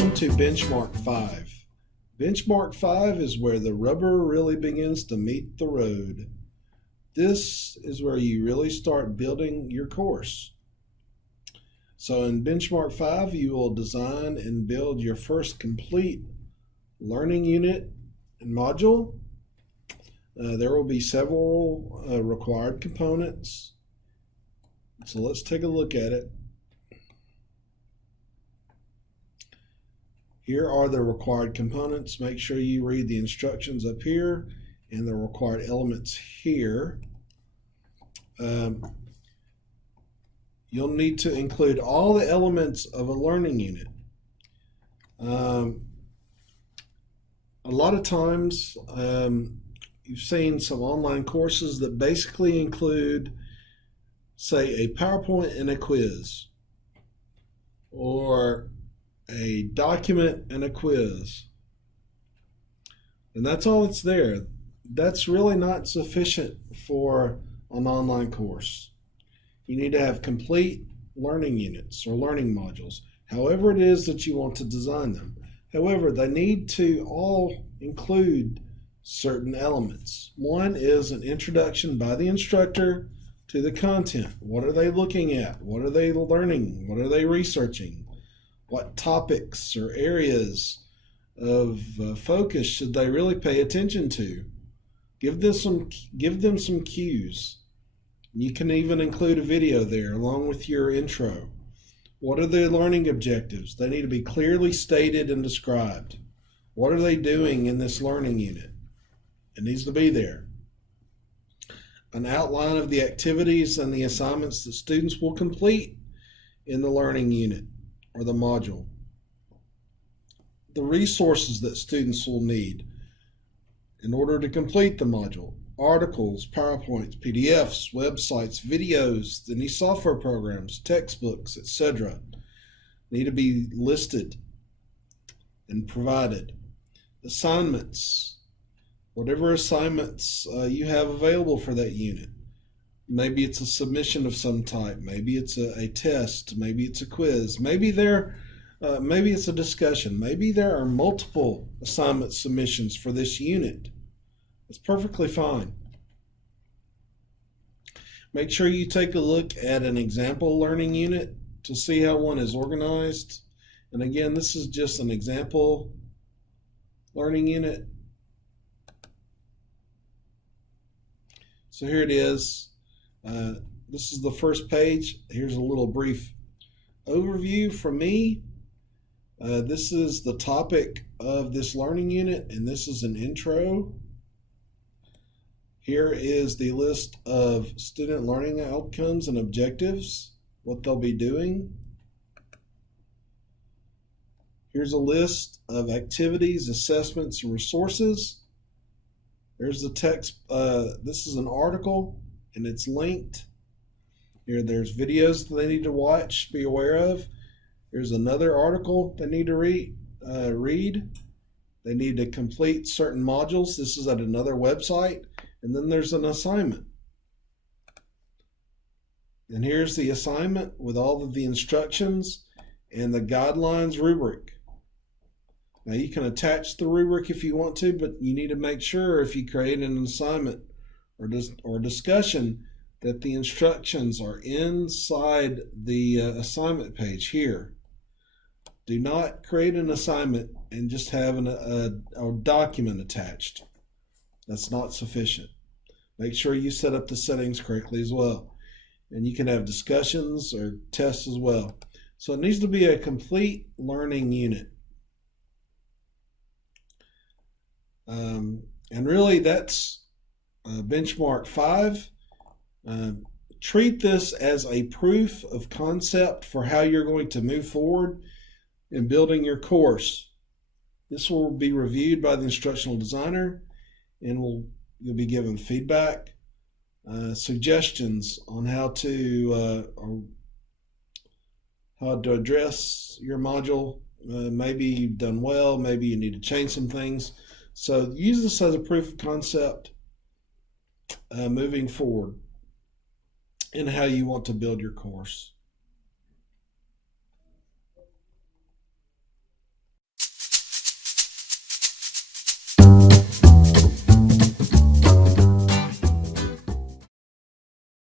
Welcome to Benchmark 5. Benchmark 5 is where the rubber really begins to meet the road. This is where you really start building your course. So in Benchmark 5, you will design and build your first complete learning unit and module. There will be several required components. So let's take a look at it. Here are the required components. Make sure you read the instructions up here and the required elements here. You'll need to include all the elements of a learning unit. A lot of times you've seen some online courses that basically include, say, a PowerPoint and a quiz, or a document and a quiz, and that's all that's there. That's really not sufficient for an online course. You need to have complete learning units or learning modules, however it is that you want to design them. However, they need to all include certain elements. One is an introduction by the instructor to the content. What are they looking at? What are they learning? What are they researching? What topics or areas of focus should they really pay attention to? Give them some cues. You can even include a video there along with your intro. What are their learning objectives? They need to be clearly stated and described. What are they doing in this learning unit? It needs to be there. An outline of the activities and the assignments that students will complete in the learning unit or the module. The resources that students will need in order to complete the module. Articles, PowerPoints, PDFs, websites, videos, any software programs, textbooks, etc. need to be listed and provided. Assignments, whatever assignments you have available for that unit. Maybe it's a submission of some type. Maybe it's a test. Maybe it's a quiz. Maybe it's a discussion. Maybe there are multiple assignment submissions for this unit. It's perfectly fine. Make sure you take a look at an example learning unit to see how one is organized. And again, this is just an example learning unit. So here it is. This is the first page. Here's a little brief overview from me. This is the topic of this learning unit, and this is an intro. Here is the list of student learning outcomes and objectives, what they'll be doing. Here's a list of activities, assessments, and resources. There's the text. This is an article, and it's linked. There's videos that they need to watch, be aware of. Here's another article they need to read. They need to complete certain modules. This is at another website. And then there's an assignment. And here's the assignment with all of the instructions and the guidelines rubric. Now you can attach the rubric if you want to, but you need to make sure if you create an assignment or discussion that the instructions are inside the assignment page here. Do not create an assignment and just have a document attached. That's not sufficient. Make sure you set up the settings correctly as well. And you can have discussions or tests as well. So it needs to be a complete learning unit. And really that's Benchmark 5. Treat this as a proof of concept for how you're going to move forward in building your course. This will be reviewed by the instructional designer, and you'll be given feedback, suggestions on how to address your module. Maybe you've done well, maybe you need to change some things. So use this as a proof of concept moving forward in how you want to build your course.